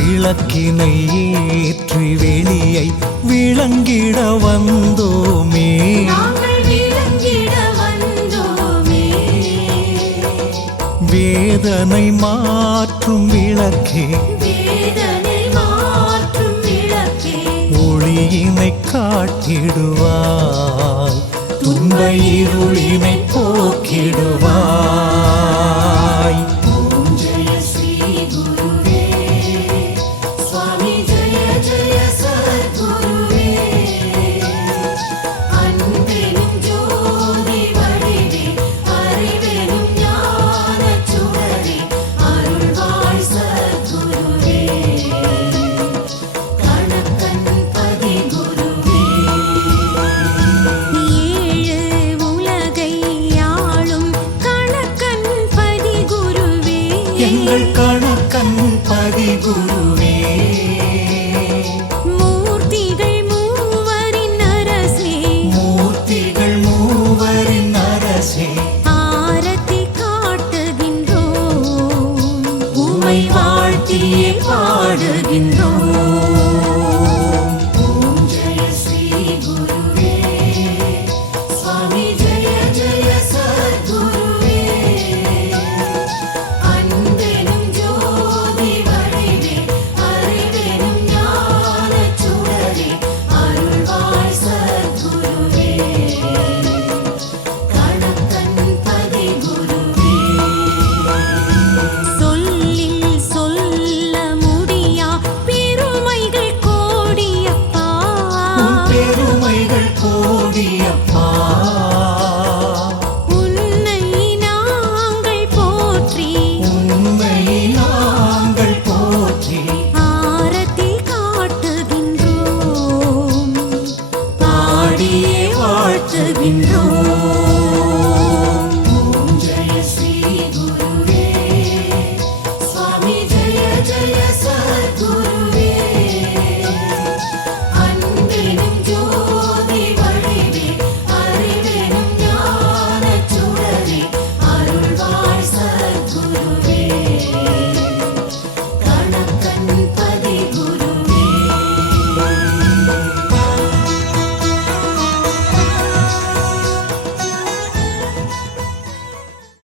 விளக்கினை ஏற்றி வெளியை விளங்கிட வந்தோமே. வேதனை மாற்றும் விளக்கே, ஒளியினை காட்டிடுவாய், துன்ப இருளினை போக்கிடுவாய். எங்கள் கணக்கன் பதிகுருவே, மூர்த்திகள் மூவரின் அரசே, மூர்த்திகள் மூவரின் அரசே, ஆரத்தி காட்டுகின்றோம், உம்மை வாழ்த்தியே பாடுகின்றோம்.